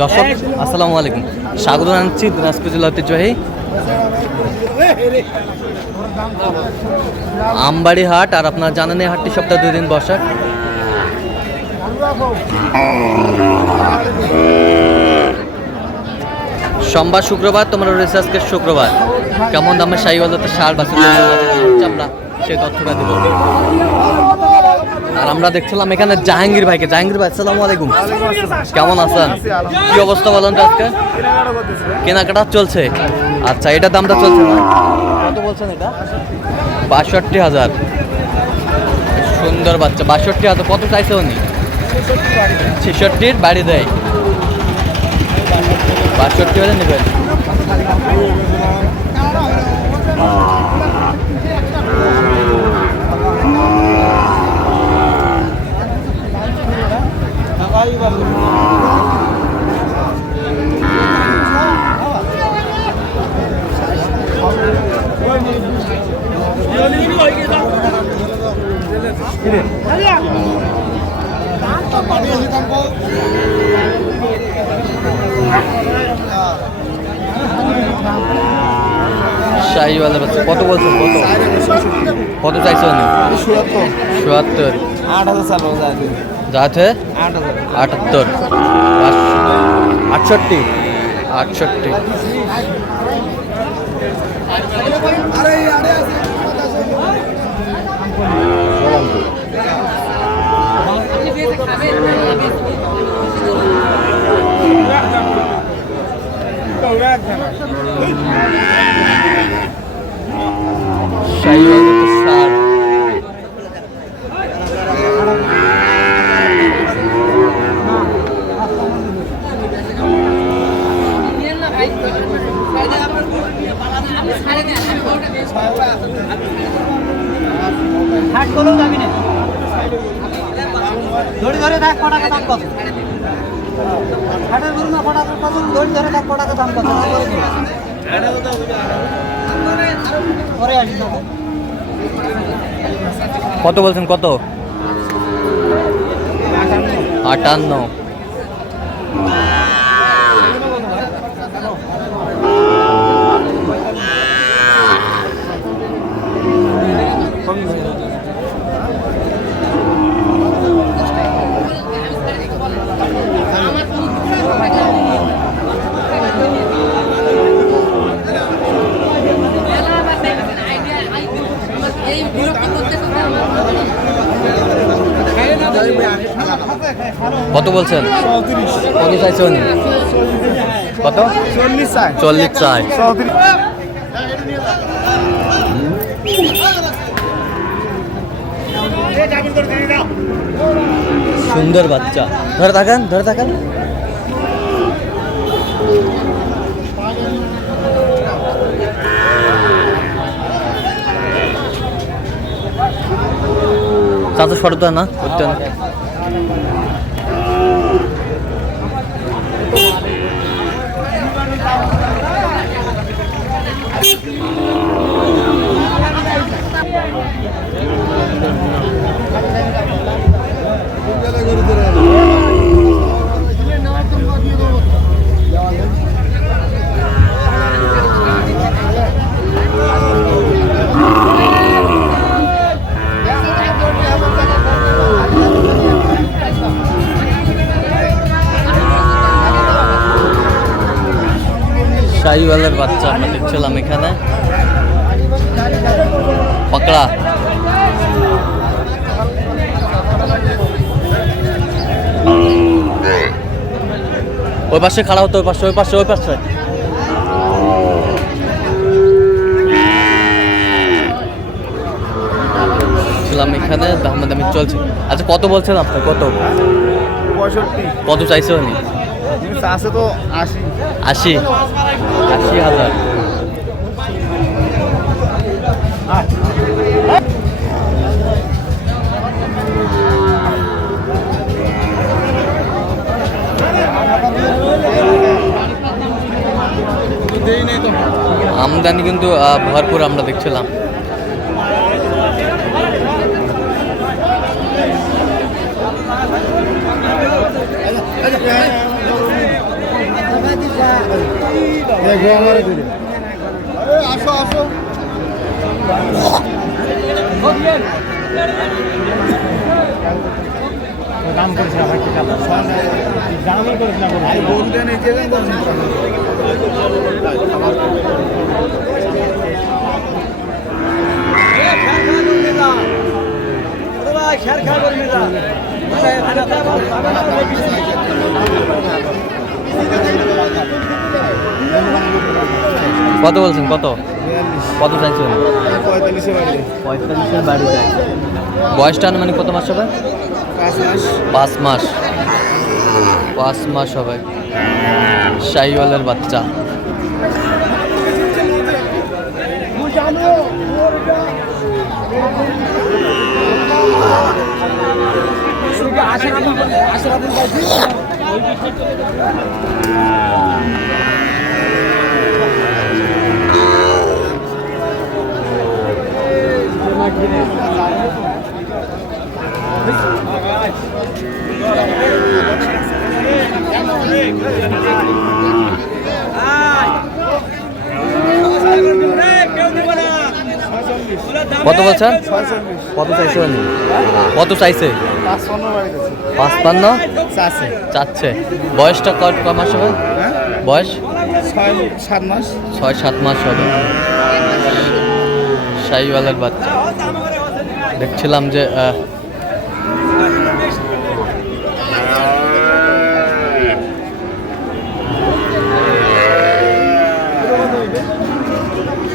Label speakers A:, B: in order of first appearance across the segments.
A: দর্শক আসসালামু আলাইকুম। স্বাগত জানাচ্ছি দিনাজপুর জেলা ঐতিহ্যবাহী আমবাড়ি হাট আর আপনার জানেন এই হাটটি সপ্তাহে দুই দিন বসা। সোমবার শুক্রবার তোমরা রয়েছে আজকে শুক্রবার। কেমন দামে সাই সার বাছুর আমরা সেই তথ্যটা দিব। আর আমরা দেখছিলাম এখানে জাহাঙ্গীর ভাইকে। জাহাঙ্গীর ভাই, আসসালামু আলাইকুম। কেমন আছেন? কি অবস্থা বলেন তো আজকে? কেনাকাটা চলছে। আচ্ছা এটা দামটা চলছে কত বলছেন এটা? বাষট্টি হাজার। সুন্দর বাচ্চা, বাষট্টি হাজার। কত চাইছে উনি? ছেষট্টির বাড়ি দেয়। বাষট্টি হাজার নেবেন। শাহিওয়ালা বাচ্চা। কত বলছেন? কত? কত চাইছে উনি চুয়াত্তর
B: আট হাজার চালু
A: যাতে আটাত্তর। আটষট্টি। আটষট্টি। শাহিওয়ালা তো ষাট
B: হাট করলেও যাবি ধরে দেখ কটাকা দাম কত। হাটের গরু না কটাকা কত ধরে ধরে দেখ কটাকা দাম কত। পরে আসি
A: কত বলছেন, কত? আটান্ন। কত বলছেন? কত চাইছে উনি? কত?
B: চল্লিশ চাই।
A: চল্লিশ চাই সুন্দর বাচ্চা। ধরে থাকেন ধরে থাকেন। চাচা শরত না, করতে না। শাহিওয়ালের বাচ্চা আমরা দেখছিলাম এখানে। পাকড়া। ওই পাশে খাড়া হতো ওই পাশে ওই পাশে ওই পাশে। ছিলাম এখানে দামাদামি চলছে। আচ্ছা কত বলছেন আপনি? কত?
B: পঁয়ষট্টি।
A: কত চাইছে উনি?
B: আছে তো আশি।
A: আশি? আশি হাজার। আমদানি কিন্তু ভরপুর আমরা দেখছিলাম।
C: দেখো আমার আসো আসো
B: দাম করিস না ভাই দামই
C: এই যে
B: শের খা করে মিলা
A: কত বলছেন? কত? কত চাইছেন? পঁয়তাল্লিশের বাড়ি। যায় বয়সটা মানে কত মাস হবে?
C: পাঁচ মাস।
A: পাঁচ মাস হবে। শাহিওয়ালের বাচ্চা। কত বলছেন? কত চাইছে উনি? কত চাইছে? পাঁচপান্ন চাচ্ছে বয়সটা কত ক মাস হবে? বয়স?
C: ছয় সাত মাস।
A: ছয় সাত মাস হবে। সাইওয়ালের বাচ্চা। দেখছিলাম যে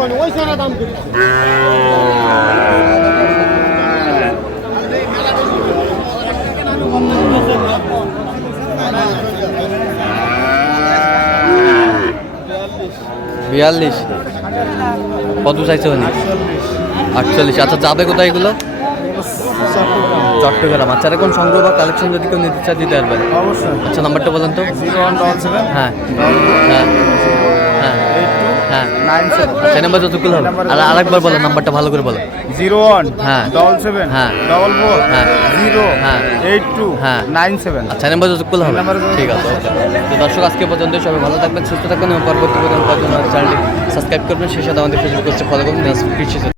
C: কোন ওই সারা দাম করি।
A: বিয়াল্লিশ। কত চাইছে উনি? আটচল্লিশ। আচ্ছা যাবে কোথায় এগুলো? চট্টগ্রাম। আচ্ছা এখন সংগ্রহ বা কালেকশন যদি কেউ নিতে চায় দিতে পারবেন আচ্ছা নাম্বারটা বলেন তো। হ্যাঁ। হ্যাঁ। হ্যাঁ।
C: নাইন সেভেন
A: সেই নাম্বার যতগুলো হবে। আর আরেকবার বলো নাম্বারটা ভালো করে বলো।
C: জিরো ওয়ান
A: হ্যাঁ।
C: ডবল সেভেন
A: হ্যাঁ।
C: ডবল ফোর
A: হ্যাঁ।
C: জিরো
A: হ্যাঁ।
C: এইট টু
A: হ্যাঁ।
C: নাইন সেভেন
A: আচ্ছা নাম্বার যতগুলো হবে। ঠিক আছে তো দর্শক আজকে পর্যন্ত সবাই ভালো থাকবেন সুস্থ থাকবেন এবং পরবর্তী পর্যন্ত চ্যানেলটি সাবস্ক্রাইব করবেন। সেই সাথে আমাদের ফেসবুক হচ্ছে ফলো করবেন।